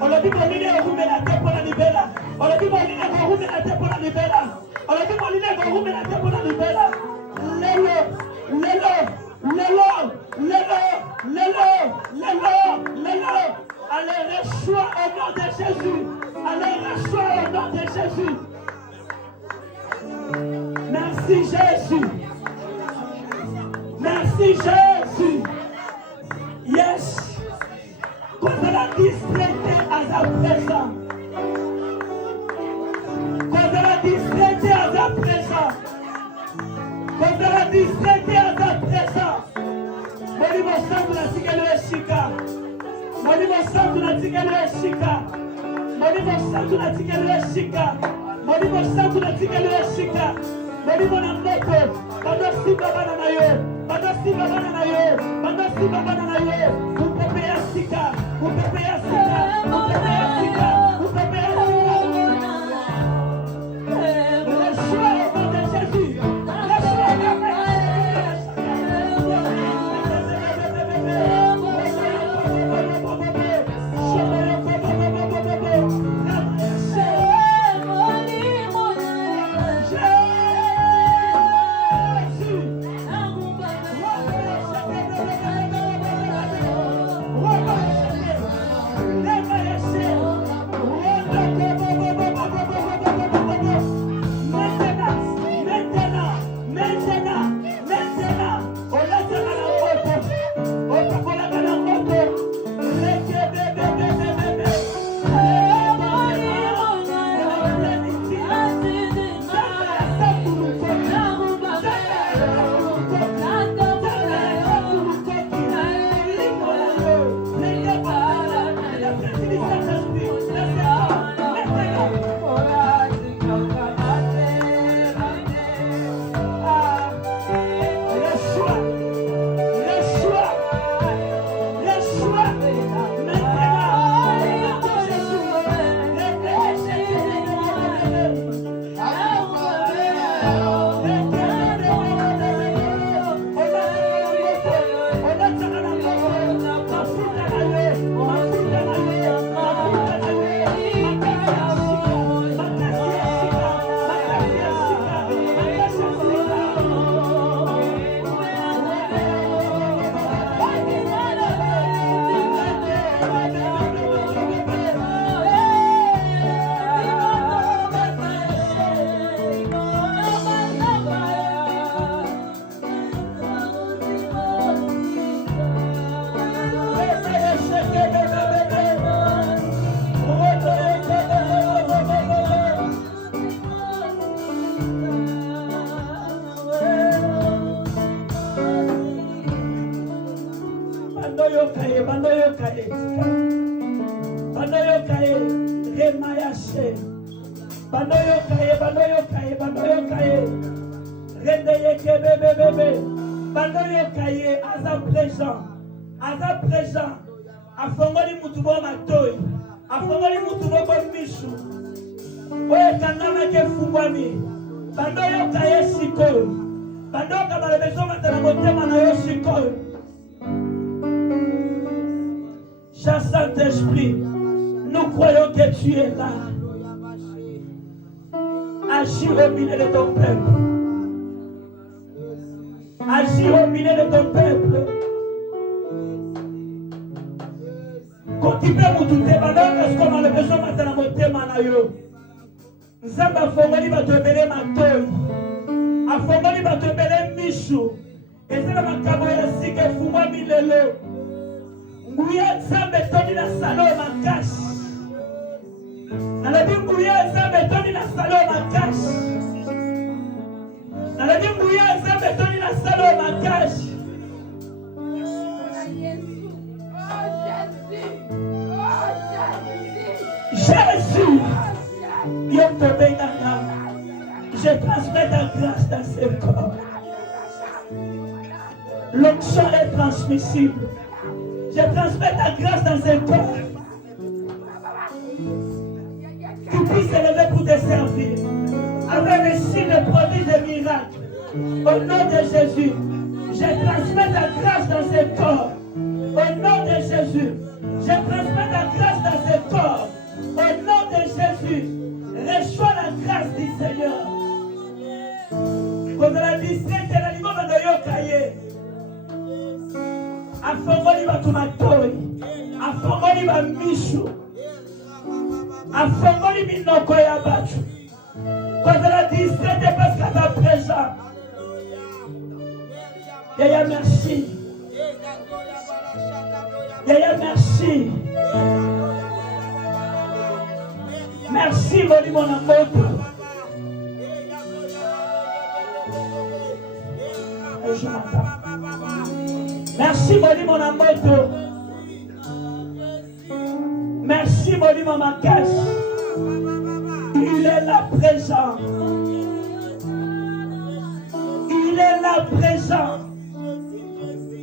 On l'a dit mon ligne est roumé la tête pour la libéra. On l'a dit mon ligne est roumé la tête pour la libéra. On l'a dit mon ligne est roumé la tête pour la libéra. Lelo. Allez, reçois au nom de Jésus. Allez, reçois au nom de Jésus. Merci Jésus. Yes. Quand elle a distraité à sa présent. Molimo santo na tigelo eshika. Molimo santo na tigelo eshika. Molimo na moto. Bando simba bana na yo. Upepe ya sika. Bandoyo kaye. Rendeye kebe bébé. Bandoyo kaye, aza présent. Afongoli mutubo matoi. Afongoli mutubo mishu. Oye kangama ke fungwami. Bandoyo kaye sikoyo. Bandoyo kabale beso matana motema na yo sikoyo. Saint-Esprit, nous croyons que tu es là. Agis au milieu de ton peuple. Agis au milieu de ton peuple. Continue à vous douter, parce qu'on a le besoin de monter manayo. Zamba fongoli va te bele matoi. A fongoli va te bele mishu. Et c'est la makabo ya sike fumwa milelo. Nguya zambe toni na salo makasi. Nalabi nguya zambe toni na salo makasi. Nalabi nguya zambe toni na salo makasi. Jésus, je transmets ta grâce dans ce corps. L'onction est transmissible. Je transmets ta grâce dans ce corps. Tu puisses élever pour te servir. Avec les signes, les prodiges et miracles. Au nom de Jésus, je transmets ta grâce dans ce corps. Au nom de Jésus, je transmets ta grâce dans ce corps. Au nom de Jésus, reçois la grâce du Seigneur. Quand la distraite et la limite de Yokaye, afongoli batumatoi, afongoli bamishu, afongoli minoko ya batu. Quand la distraite parce qu'à ta présence, Yaya merci. Yaya merci. Merci, mon amour. Je m'entends. Merci, mon amour. Merci, mon Makash. Il est là présent. Il est là présent.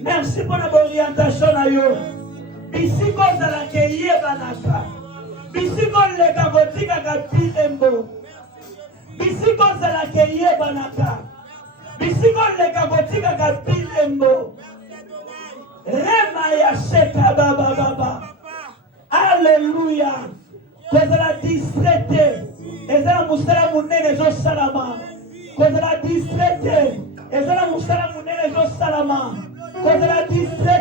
Merci pour l'orientation. Ici, quand on a accueilli, Bisiko lega kotika kapilembo. Bisiko zala keye banaka. Bisiko lega kotika kapilembo. Rema ya sheka baba. Alléluia. Kozala distraite. Ezala musala munene zo salama. Kozala distraite. Ezala musala munene zo salama. Kozala distraite.